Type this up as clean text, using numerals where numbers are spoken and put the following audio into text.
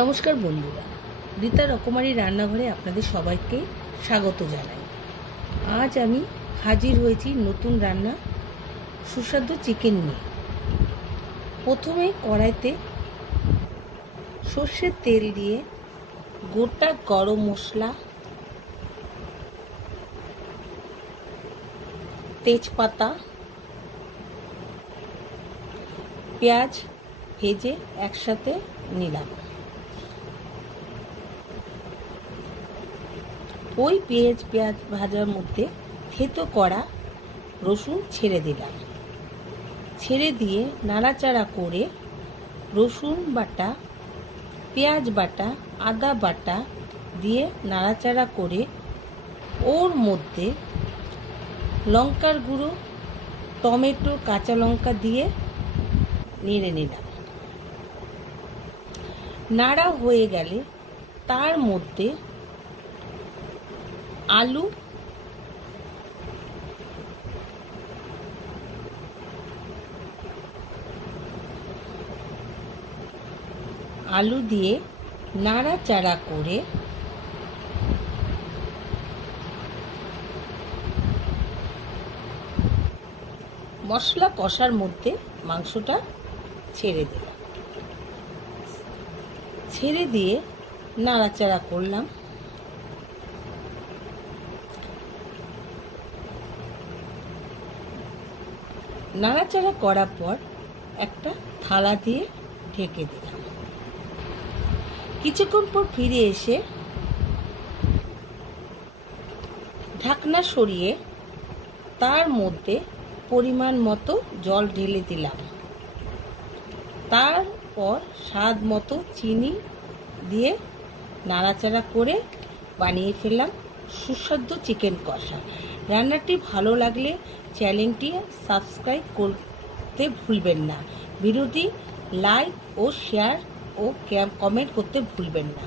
নমস্কার বন্ধুরা, রীতা রকমারি রান্নাঘরে আপনাদের সবাইকে স্বাগত জানাই। আজ আমি হাজির হয়েছি নতুন রান্না সুস্বাদু চিকেন নিয়ে। প্রথমে কড়াইতে সর্ষের তেল দিয়ে গোটা গরম মশলা, তেজপাতা, পেঁয়াজ ভেজে একসাথে নিলাম। ওই পেঁয়াজ ভাজার মধ্যে থেতো করা রসুন ছেড়ে দিলাম। ছেড়ে দিয়ে নাড়াচাড়া করে রসুন বাটা, পেঁয়াজ বাটা, আদা বাটা দিয়ে নাড়াচাড়া করে ওর মধ্যে লঙ্কার গুঁড়ো, টমেটো, কাঁচা লঙ্কা দিয়ে নেড়ে নিলাম। নাড়া হয়ে গেলে তার মধ্যে আলু দিয়ে নাড়াচাড়া করে মশলা কষার মধ্যে মাংসটা ছেড়ে দিলাম। ছেড়ে দিয়ে নাড়াচাড়া করলাম। নাড়াচাড়া করার পর একটা থালা দিয়ে ঢেকে দিলাম। কিছুক্ষণ পর ফিরে এসে ঢাকনা সরিয়ে তার মধ্যে পরিমাণ মতো জল ঢেলে দিলাম। তারপর স্বাদ মতো চিনি দিয়ে নাড়াচাড়া করে বানিয়ে ফেললাম সুস্বাদু চিকেন কষা। রান্নাটি ভালো লাগলে চ্যানেলটি সাবস্ক্রাইব করতে ভুলবেন না। ভিডিওটি লাইক ও শেয়ার ও কমেন্ট করতে ভুলবেন না।